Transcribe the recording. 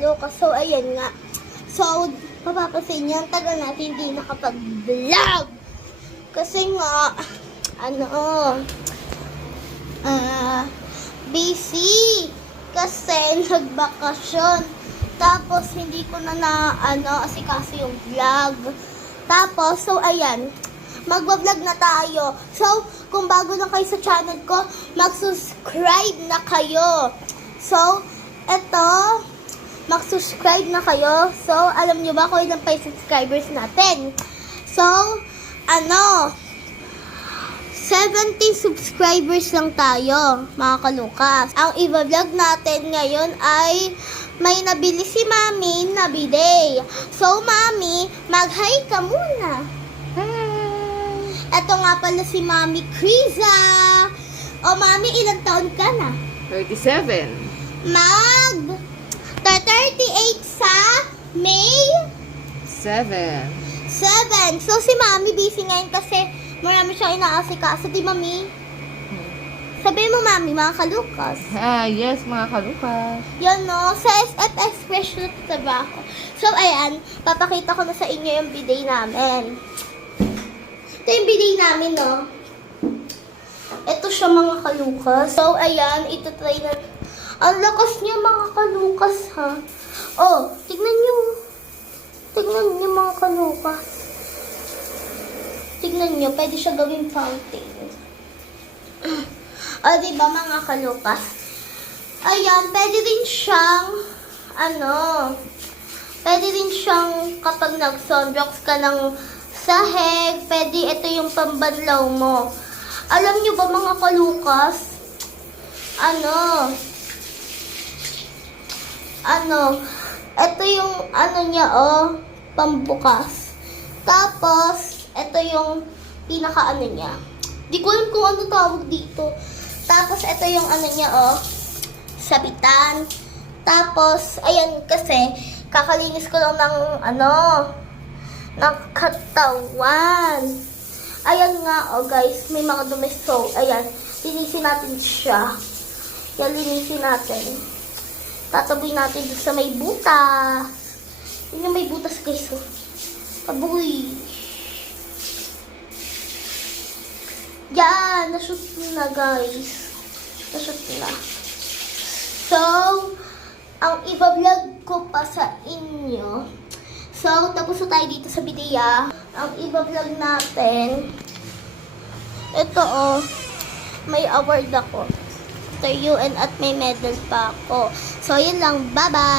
kaloka. So, ayan nga. So, mapapansin niyo, ang tagal natin hindi nakapag-vlog. Kasi nga, busy. Kasi nagbakasyon. Tapos, hindi ko na asikaso yung vlog. Tapos, so, ayan. Magbablog na tayo. So, kung bago lang kayo sa channel ko, mag-subscribe na kayo. So, eto, mag-subscribe na kayo. So, alam nyo ba kung ilang pa yung subscribers natin? So, 70 subscribers lang tayo, mga kalukas. Ang i-vlog natin ngayon ay may nabili si Mami na bidet. So, Mami, mag-hi ka muna. Ito nga pala si Mami Kriza. O, Mami, ilang taon ka na? 37. 38 sa May 7. 7. So, si Mami busy ngayon kasi marami siyang inaasikaso. Di, Mami? Sabi mo, Mami, mga kalukas. Yes, mga kalukas. Yan, no? Sa SF Express na trabaho. So, ayan. Papakita ko na sa inyo yung bidet namin. Ito yung bidet namin, no? Ito siya, mga kalukas. So, ayan. Ito try na. Ang lakas niya, mga kalukas, ha? Oh, tignan niyo. Tignan niyo, mga kalukas. Tignan niyo. Pwede siya gawing fountain. O, diba, mga kalukas? Ayan, pwede din siyang, pwede din siyang kapag nag-sunbox ka ng sahig, pwede ito yung pambanlaw mo. Alam niyo ba, mga kalukas? Ito yung, niya, pambukas. Tapos, ito yung pinaka, niya. Di ko alam kung ano tawag dito. Tapos, ito yung, niya, sabitan. Tapos, ayan, kasi, kakalinis ko lang ng, ng katawan. Ayan nga, guys, may mga dumi. So, ayan, linisin natin siya. Yan, linisin natin. Tataboy natin dito sa may butas. Yun yung may butas, guys. Taboy. Yan, nashoot na, guys. Nashoot na. So, ang iba-vlog ko pa sa inyo. So, tapos na tayo dito sa bidet. Ang iba-vlog natin, ito, may award ako. After UN at may medal pa ako. So, yun lang. Bye-bye!